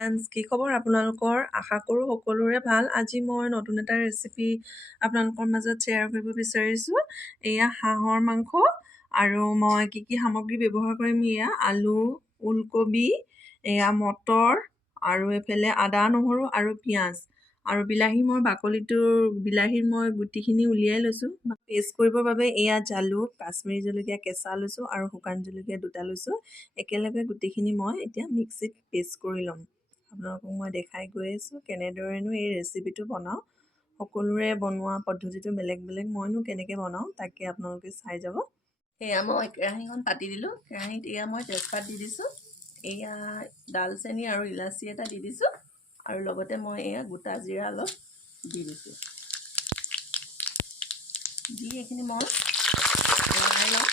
কি খবৰ আপোনালোকৰ? আশা কৰোঁ সকলোৰে ভাল। আজি মই নতুন এটা ৰেচিপি আপোনালোকৰ মাজত শ্বেয়াৰ কৰিব বিচাৰিছোঁ। এয়া হাঁহৰ মাংস আৰু মই কি সামগ্ৰী ব্যৱহাৰ কৰিম এয়া আলু, ওলকবি, এয়া মটৰ আৰু এইফালে আদা, নহৰু আৰু পিঁয়াজ আৰু বিলাহীৰ মই গুটিখিনি উলিয়াই লৈছোঁ। পেষ্ট কৰিবৰ বাবে এয়া জালুক, কাশ্মীৰী জলকীয়া কেঁচা লৈছোঁ আৰু শুকান জলকীয়া দুটা লৈছোঁ। একেলগে গোটেইখিনি মই এতিয়া মিক্সিত পেষ্ট কৰি ল'ম। আপোনালোকক মই দেখাই গৈ আছোঁ কেনেদৰেনো এই ৰেচিপিটো বনাওঁ। সকলোৰে বনোৱা পদ্ধতিটো বেলেগ বেলেগ, মইনো কেনেকৈ বনাওঁ তাকে আপোনালোকে চাই যাব। এয়া মই কেৰাহীখন পাতি দিলোঁ। কেৰাহীত এয়া মই তেজপাত দি দিছোঁ। এয়া ডালচেনি আৰু ইলাচি এটা দি দিছোঁ আৰু লগতে মই এয়া গোটা জিৰা অলপ দি দিছোঁ। দি এইখিনি মই লৰাই লওঁ।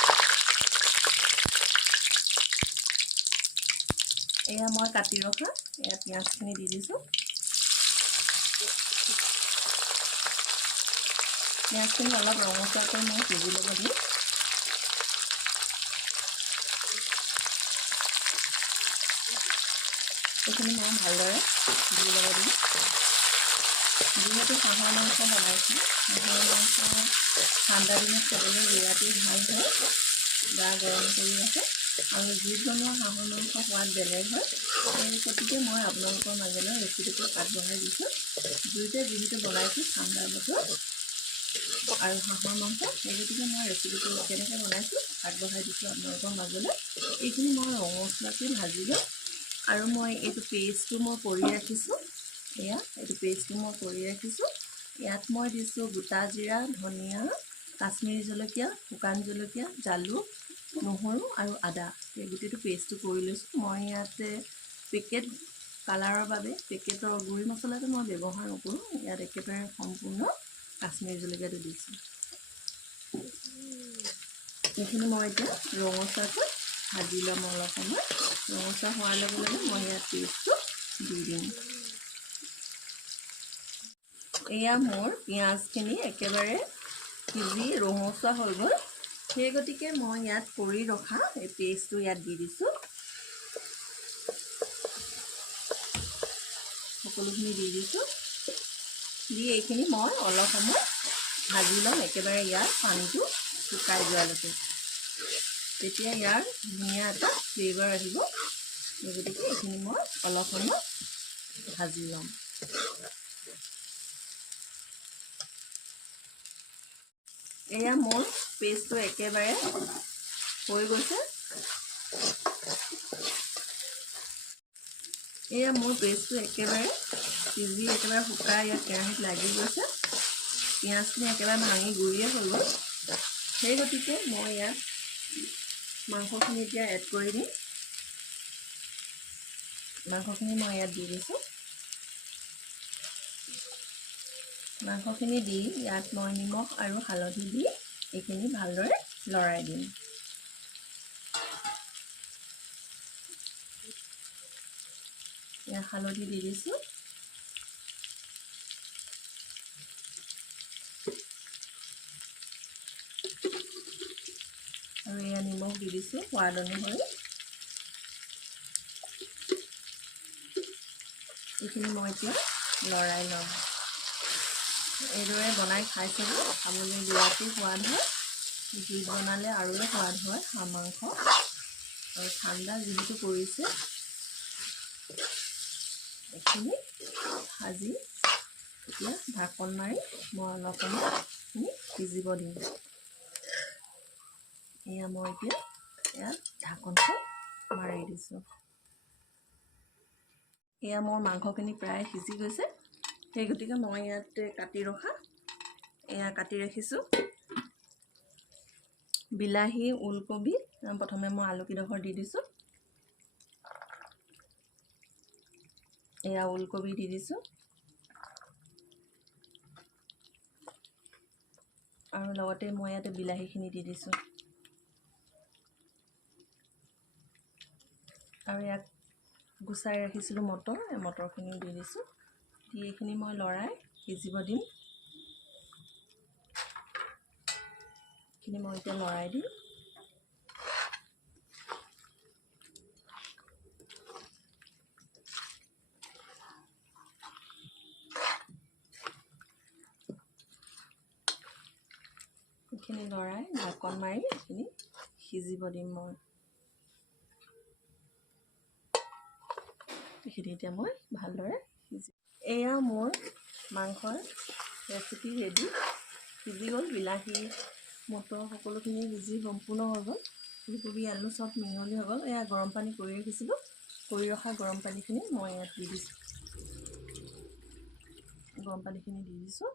এয়া মই কাটি ৰখা এয়া পিঁয়াজখিনি দি দিছোঁ। পিঁয়াজখিনি অলপ ৰঙচুৱাকৈ মই ভাজি ল'ব দিম। এইখিনি মই ভালদৰে ভাজি ল'ব দিম। যিহেতু হাঁহৰ মাংস বনাইছোঁ, হাঁহৰ মাংস ঠাণ্ডা দিনত খাবলৈ বিৰাটেই ভাল হয়, গা গৰম কৰি ৰাখে আৰু জুইত বনোৱা হাঁহৰ মাংস সোৱাদ বেলেগ হয়। সেই গতিকে মই আপোনালোকৰ মাজলৈ ৰেচিপিটো আগবঢ়াই দিছোঁ। জুইতে যিহেতু বনাইছোঁ ঠাণ্ডা বতৰ আৰু হাঁহৰ মাংস, সেই গতিকে মই ৰেচিপিটো কেনেকৈ বনাইছোঁ আগবঢ়াই দিছোঁ আপোনালোকৰ মাজলৈ। এইখিনি মই ৰঙচুৱাকৈ ভাজি লওঁ আৰু মই এইটো পেষ্টটো মই কৰি ৰাখিছোঁ। এইটো পেষ্টটো মই কৰি ৰাখিছোঁ। ইয়াত মই দিছোঁ গোটা জিৰা, ধনিয়া, কাশ্মীৰী জলকীয়া, শুকান জলকীয়া, জালুক, নহৰু আৰু আদা। এই গোটেইটো পেষ্টটো কৰি লৈছোঁ। মই ইয়াতে পেকেট কালাৰৰ বাবে পেকেটৰ গুড়ি মছলাটো মই ব্যৱহাৰ নকৰোঁ। ইয়াত একেবাৰে সম্পূৰ্ণ কাশ্মীৰী জলকীয়াটো দিছোঁ। এইখিনি মই এতিয়া ৰঙচুৱাকৈ ভাজি ল'ম অলপ সময়। ৰঙচুৱা হোৱাৰ লগে লগে মই ইয়াত পেষ্টটো দি দিম। এয়া মোৰ পিঁয়াজখিনি একেবাৰে সিজি ৰঙচুৱা হৈ গ'ল। সেই গতিকে মই ইয়াত কৰি ৰখা এই পেষ্টটো ইয়াত দি দিছোঁ। সকলোখিনি দি দিছোঁ। দি এইখিনি মই অলপ সময় ভাজি ল'ম, একেবাৰে ইয়াৰ পানীটো শুকাই যোৱালৈকে। তেতিয়া ইয়াৰ ধুনীয়া এটা ফ্লেভাৰ আহিব। সেই গতিকে এইখিনি মই অলপ সময় ভাজি ল'ম। এয়া মোৰ পেষ্টটো একেবাৰে হৈ গৈছে। এয়া মোৰ পেষ্টটো একেবাৰে সিজি একেবাৰে শুকাই ইয়াত কেৰাহীত লাগি গৈছে। পিঁয়াজখিনি একেবাৰে ভাঙি গুৰিয়ে হৈ গ'ল। সেই গতিকে মই ইয়াত মাংসখিনি এতিয়া এড কৰি দিম। মাংসখিনি মই ইয়াত দি দিছোঁ। মাংসখিনি দি ইয়াত মই নিমখ আৰু হালধি দি এইখিনি ভালদৰে লৰাই দিম। ইয়াত হালধি দি দিছোঁ। আৰু এয়া নিমখ দি দিছোঁ সোৱাদ অনুসৰি। এইখিনি মই এতিয়া লৰাই ল'ম। এইদৰে বনাই খাই চাব, খাবলৈ বিৰাটেই সোৱাদ হয়। জুইত বনালে আৰুৱে সোৱাদ হয় হাঁহ মাংস। আৰু ঠাণ্ডা যিহেতু পৰিছে, এইখিনি ভাজি এতিয়া ঢাকন মাৰি মই অলপ সময় সিজিব দিম। এয়া মই এতিয়া ইয়াত ঢাকনখন মাৰি দিছোঁ। এয়া মোৰ মাংসখিনি প্ৰায় সিজি গৈছে। সেই গতিকে মই ইয়াত কাটি ৰাখিছোঁ বিলাহী, ওলকবি। প্ৰথমে মই আলুকেইডোখৰ দি দিছোঁ। এয়া ওলকবি দি দিছোঁ আৰু লগতে মই ইয়াতে বিলাহীখিনি দি দিছোঁ। আৰু ইয়াক গুচাই ৰাখিছিলোঁ মটৰ, এই মটৰখিনিও দি দিছোঁ। দি এইখিনি মই লৰাই সিজিব দিম। এইখিনি মই এতিয়া লৰাই দিম। এইখিনি লৰাই ঢাকন মাৰি এইখিনি সিজিব দিম মই। এইখিনি এতিয়া মই ভালদৰে এয়া মোৰ মাংসৰ ৰেচিপি ৰেডি। সিজি গ'ল, বিলাহী মটৰ সকলোখিনি সিজি সম্পূৰ্ণ হৈ গ'ল। ফুলকবি আলু চব মিহলি হৈ গ'ল। এয়া গৰম পানী কৰি ৰাখিছিলোঁ, কৰি ৰখা গৰম পানীখিনি মই ইয়াত দি দিছোঁ। গৰম পানীখিনি দি দিছোঁ।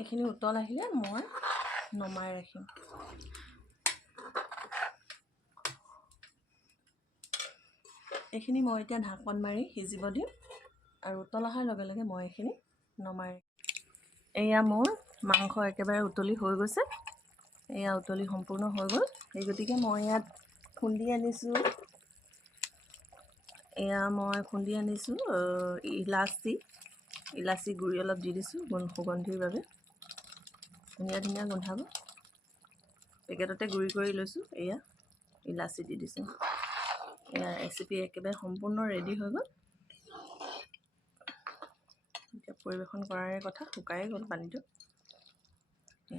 এইখিনি উতল আহিলে মই নমাই ৰাখিম। এইখিনি মই এতিয়া ঢাকন মাৰি সিজিব দিম আৰু উতল অহাৰ লগে লগে মই এইখিনি নমাই ৰাখিম। এয়া মোৰ মাংস একেবাৰে উতলি হৈ গৈছে। এয়া উতলি সম্পূৰ্ণ হৈ গ'ল। সেই গতিকে মই ইয়াত খুন্দি আনিছোঁ। এয়া মই খুন্দি আনিছোঁ ইলাচি গুড়ি অলপ দি দিছোঁ সুগন্ধিৰ বাবে। ধুনীয়া ধুনীয়া গোন্ধাব। পেকেটতে গুড়ি কৰি লৈছোঁ। এয়া ইলাচি দি দিছোঁ। এয়া ৰেচিপি একেবাৰে সম্পূৰ্ণ ৰেডি হৈ গ'ল। এতিয়া পৰিৱেশন কৰাৰে কথা। শুকাই গ'ল পানীটো।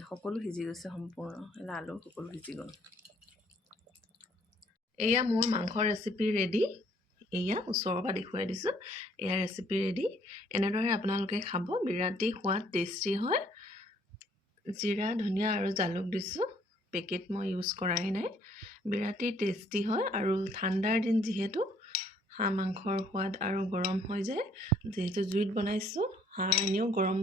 সকলো সিজি গৈছে সম্পূৰ্ণ। আলু সকলো সিজি গ'ল। এয়া মোৰ মাংসৰ ৰেচিপি ৰেডি। এয়া ওচৰৰ পৰা দেখুৱাই দিছোঁ। এয়া ৰেচিপি ৰেডি। এনেদৰে আপোনালোকে খাব, বিৰাটেই সোৱাদ, টেষ্টি হয়। জিৰা, ধনিয়া আৰু জালুক দিছোঁ। পেকেট মই ইউজ কৰাই নাই। বিৰাটেই টেষ্টি হয় আৰু ঠাণ্ডাৰ দিন যিহেতু হাঁহ মাংসৰ সোৱাদ আৰু গৰম হৈ যায়। যিহেতু জুইত বনাইছোঁ, হাঁহ এনেও গৰম